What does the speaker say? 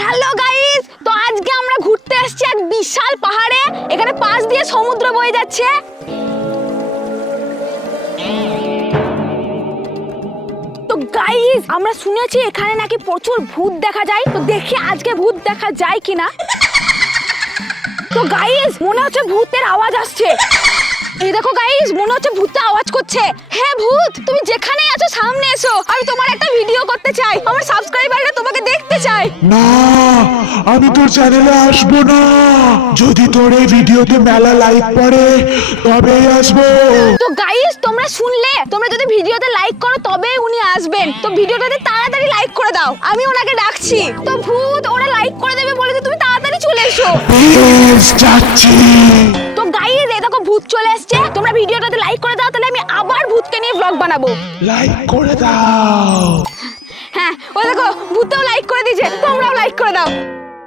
Hello guys, তো আজকে আমরা ঘুরতে আসছি এক বিশাল পাহাড়ে। এখানে পাশ দিয়ে সমুদ্র বয়ে যাচ্ছে। তো গাইস, আমরা শুনেছি এখানে নাকি প্রচুর ভূত দেখা যায়। তো দেখি আজকে ভূত দেখা যায় কিনা। তো গাইস, মনে হচ্ছে ভূতের আওয়াজ আসছে। এই দেখো গাইস, মনে হচ্ছে ভূতটা আওয়াজ করছে। হ্যাঁ ভূত, তুমি যেখানেই আছো সামনে এসো। আমি তোমার একটা ভিডিও করতে চাই। আমার সাবস্ক্রাইবাররা তোমাকে দেখতে চায়। না, আমি তোর চ্যানেলে আসবো না। যদি তোর এই ভিডিওতে মেলা লাইক পড়ে তবেই আসবো। তো গাইস, তোমরা শুনলে, তোমরা যদি ভিডিওতে লাইক করো তবেই উনি আসবেন। তো ভিডিওটাতে তাড়াতাড়ি লাইক করে দাও, আমি ওনাকে ডাকছি। তো ভূত ওরা লাইক করে দেবে বলে তুমি তাড়াতাড়ি চলে এসো। প্লিজ যাচ্ছি। তো গাইস, এই দেখো ভূত চলে এসেছে। তোমরা ভিডিওটাতে লাইক করে দাও, তাহলে আমি আবার ভূতকে নিয়ে ব্লগ বানাবো। লাইক করে দাও। হ্যাঁ, ওই দেখো ভূতটাও লাইক করে দিয়েছে, তোমরাও লাইক করে দাও।